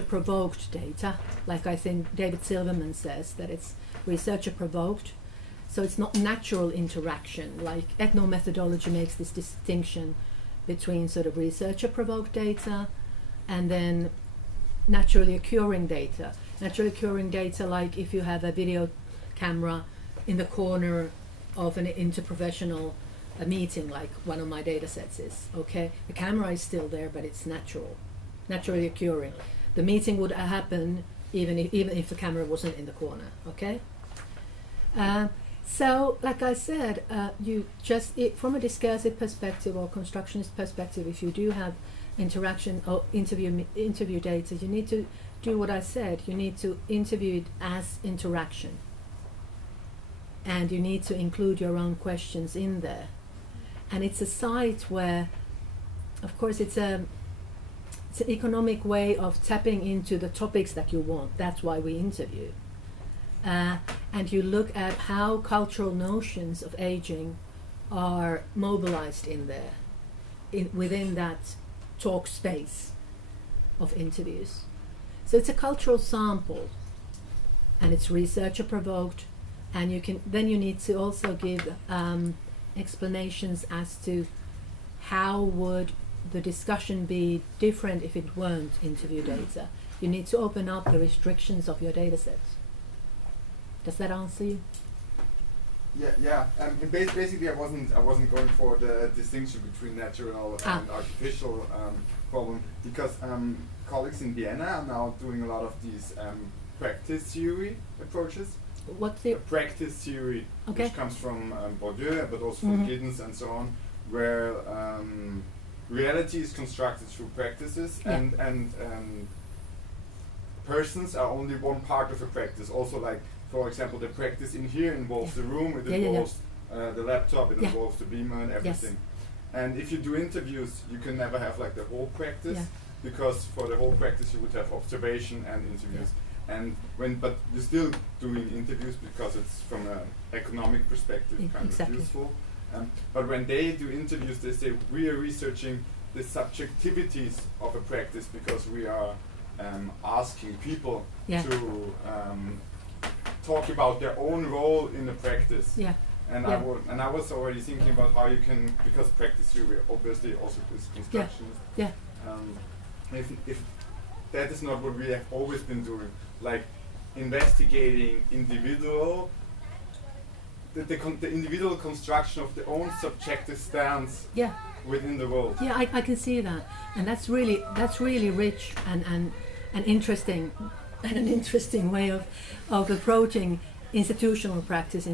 provoked data, like I think David Silverman says, that it's researcher provoked. So it's not natural interaction. Like ethnomethodology makes this distinction between sort of researcher provoked data and then naturally occurring data. Naturally occurring data, like if you have a video camera in the corner of an interprofessional meeting, like one of my data sets is, okay? The camera is still there, but it's naturally occurring. The meeting would happen even if the camera wasn't in the corner, okay? So, like I said, from a discursive perspective or constructionist perspective, if you do have interaction or interview data, you need to do what I said. You need to interview it as interaction, and you need to include your own questions in there. And it's a site where, of course, it's an economic way of tapping into the topics that you want. That's why we interview. And you look at how cultural notions of aging are mobilized in there, within that talk space of interviews. So it's a cultural sample, and it's researcher provoked, and then you need to also give explanations as to how would the discussion be different if it weren't interview data. You need to open up the restrictions of your data sets. Does that answer you? Yeah. Basically, I wasn't going for the distinction between natural and artificial problem, because colleagues in Vienna are now doing a lot of these practice theory approaches. What's the practice theory, okay, which comes from Bourdieu, but also from Giddens and so on, where reality is constructed through practices, and persons are only one part of a practice. Also, like, for example, the practice in here involves the room, it involves the laptop, it involves the beamer and everything. And if you do interviews, you can never have like the whole practice, because for the whole practice you would have observation and interviews. And but you're still doing interviews because it's from an economic perspective kind of useful. But when they do interviews, they say we are researching the subjectivities of a practice, because we are asking people to talk about their own role in the practice. And I was already thinking about how you can, because practice theory obviously also is constructionist. If that is not what we have always been doing, like investigating the individual construction of their own subjective stance within the world. I can see that, and that's really rich and interesting, and an interesting way of approaching institutional practice.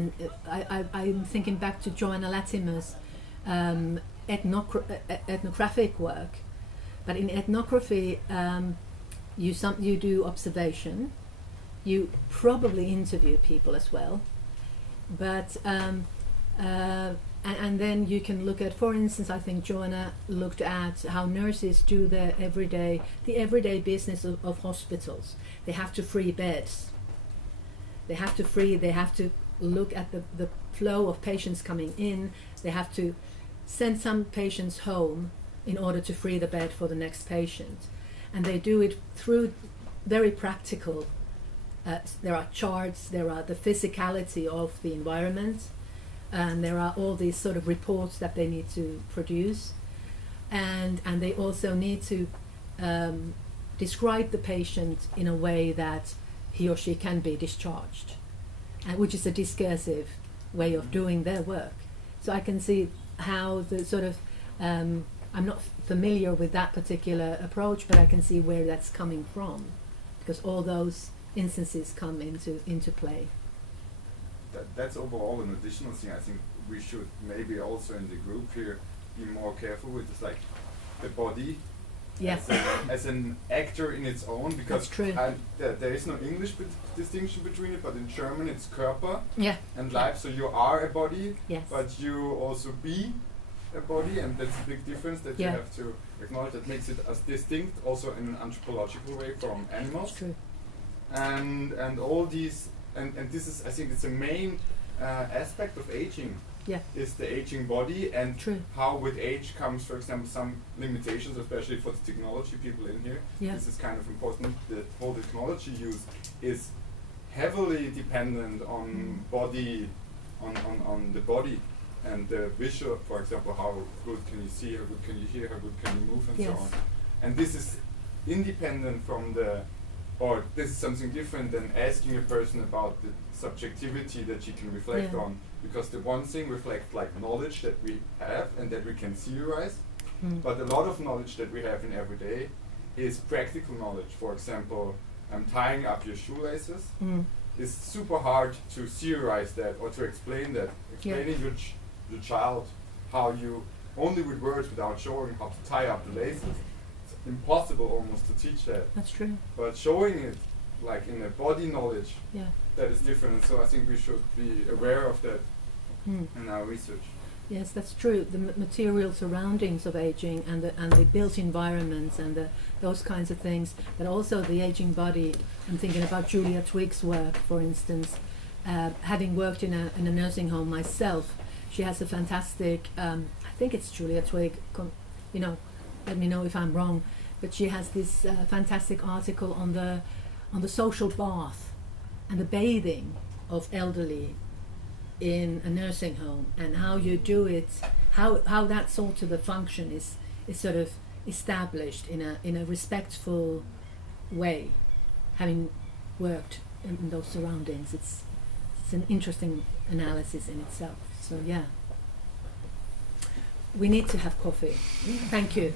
I'm thinking back to Joanna Latimer's ethnographic work, but in ethnography you do observation, you probably interview people as well, but and then you can look at, for instance, I think Joanna looked at how nurses do the everyday business of hospitals. They have to free beds. They have to look at the flow of patients coming in. They have to send some patients home in order to free the bed for the next patient. And they do it through very practical, there are charts, there are the physicality of the environment, and there are all these sort of reports that they need to produce, and they also need to describe the patient in a way that he or she can be discharged, which is a discursive way of doing their work. So I can see how the sort of, I'm not familiar with that particular approach, but I can see where that's coming from, because all those instances come into play. That's overall an additional thing. I think we should maybe also in the group here be more careful with, is like the body as an actor in its own, because there is no English distinction between it, but in German it's Körper and Leib. So you are a body, but you also be a body, and that's a big difference that you have to acknowledge. That makes it as distinct also in an anthropological way from animals. True. And all these, and this is, I think it's a main aspect of aging, is the aging body, and True. how with age comes, for example, some limitations, especially for the technology people in here. Yeah. This is kind of important. The whole technology use is heavily dependent on body, on the body, and the visual, for example, how good can you see, how good can you hear, how good can you move, and so on. And this is independent from the, or this is something different than asking a person about the subjectivity that she can reflect on, because the one thing reflects like knowledge that we have and that we can theorize, but a lot of knowledge that we have in every day is practical knowledge. For example, tying up your shoelaces is super hard to theorize that or to explain that. Explaining your child how you, only with words without showing how to tie up the laces, it's impossible almost to teach that. That's true. But showing it like in a body knowledge, Yeah. that is different. And so I think we should be aware of that in our research. Yes, that's true. The material surroundings of aging and the built environments and those kinds of things, but also the aging body. I'm thinking about Julia Twig's work, for instance. Having worked in a nursing home myself, she has a fantastic. I think it's Julia Twig. Let me know if I'm wrong, but she has this fantastic article on the social bath and the bathing of elderly in a nursing home, and how you do it, how that sort of a function is sort of established in a respectful way, having worked in those surroundings. It's an interesting analysis in itself. So yeah, we need to have coffee. Thank you.